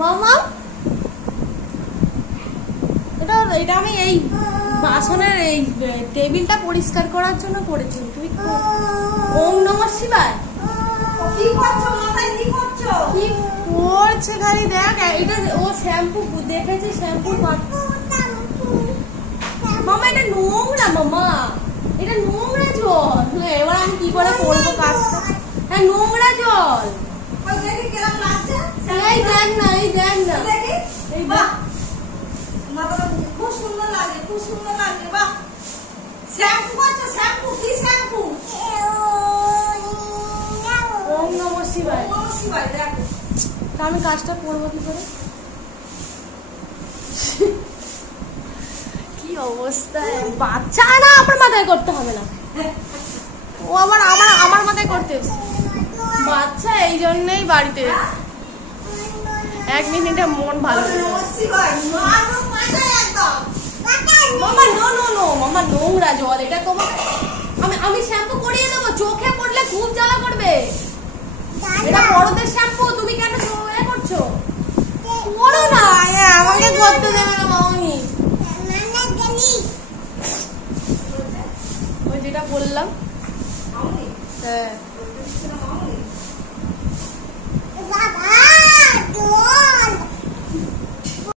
মামা এটা আমি এই বাসনের এই টেবিলটা পরিষ্কার করার জন্য করেছি। তুই ওম নমঃ শিবায় কি করছো মাথায়? কি করছো? কি করছে খালি দেখ। এটা ও শ্যাম্পু দেখেছে, শ্যাম্পু মামা এটা নোংরা। মামা এটা নোংরা জল। এবার আমি কি করে করবো কাজটা? হ্যাঁ নোংরা জল। এই দেখ না, এই দেখ না, এই বাহ খুব সুন্দর লাগে, খুব সুন্দর লাগে। বাহ শ্যাম্পু করছো? শ্যাম্পু কি শ্যাম্পু? ওম নমঃ শিবায়। ওম শিবায়। দেখো আমি কাজটা করবো কি করে? কি অবস্থা! বাচ্চা না আমার মাথায় করতে হবে না, ও আবার আমার মাথায় করতে বাচ্চা। এই জন্যই বাড়িতে 1 মিনিটে মন ভালো। মামা নো নো নো মামা, নোংরা জল এটা। তোমার আমি শ্যাম্পু করিয়ে দেবো, চোখে পড়লে খুব জ্বালা করবে। এটা বড়দের শ্যাম্পু, তুমি কেন এ করছো? করো না, আমাকে করতে দেবে না মামি। ওই যেটা বললাম, হ্যাঁ